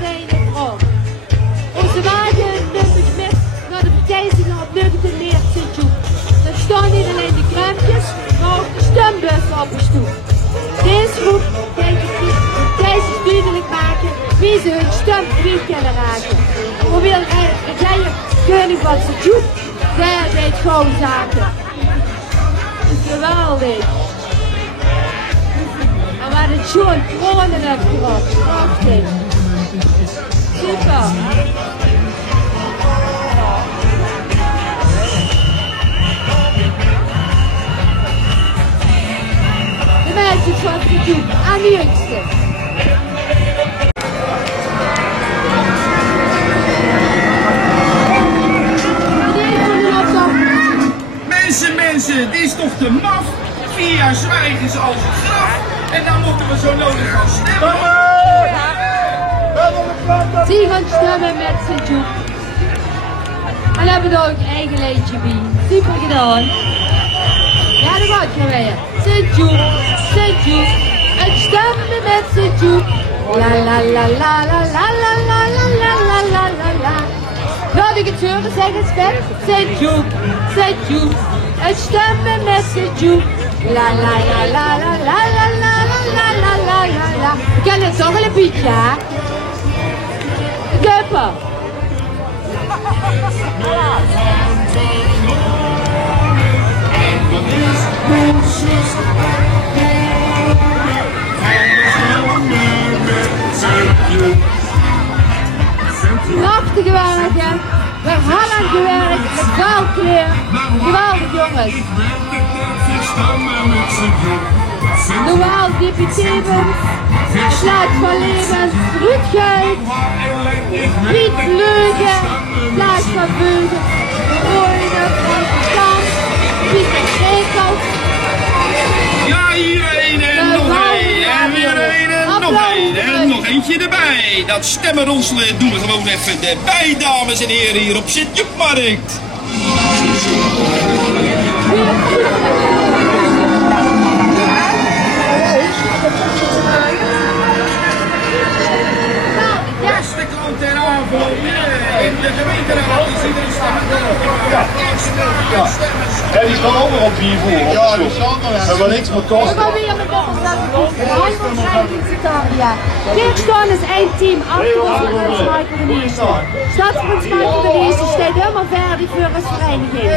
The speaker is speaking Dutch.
de Trom. Onze wagen nummers met naar de verkiezingen op 19 maart Sint-Joep. Er staan niet alleen de krempjes, maar ook de stembussen op de stoep. Deze groep deze duidelijk maken wie ze hun stem kwijt kunnen raken. We willen eigenlijk koning van Sint-Joep, daar deed gewoon zaken. Dat is geweldig. En we hadden het zo'n kronen hebben gehad. Prachtig. Super. De meisjes van Sint-Joep, aan de jongste. Mensen, dit is toch te maf? 4 jaar zwijgen ze als een graf. En dan moeten we zo nodig gaan stemmen. Zie gaan stemmen met Sint-Joep. En hebben we er ook eigen leedje bij. Super gedaan. Ja, dat gaat je weer. Sint-Joep, Sint-Joep. Het stemmen met Sint-Joep. La la la la la la la la la la la la la. Laat ik het horen zeggen, Spet. Sint-Joep, Sint-Joep. Het stemmen met Sint-Joep. La la la la la la la la la la la la la. Ik ken het toch wel een beetje, hè? Kuppen. Prachtige werken. We hebben aan gewerkt. Veldkleur. Geweldig jongens. Noël Dipiteben. Slaat van Levens. Ruud Geit. Piet Leugen. Plaats van Beugen. Royne van Kamp. Pieter Krekels. Ja, hier een en nog een. En weer een en nog een. En nog eentje erbij. Dat stemmenronselen doen we gewoon even erbij, dames en heren, hier op Sint-Joepmarkt. Beste klant ter aanval in de gemeenteraad is iedereen stemmen. En die staan ook nog op 4 voor. Ja, die staan er. En wat niks moet kosten. We gaan weer met de Kirkstaan is één team achter ons Michael de Eerste. Stadsprins Michael de Eerste staat helemaal verder voor ons vereniging.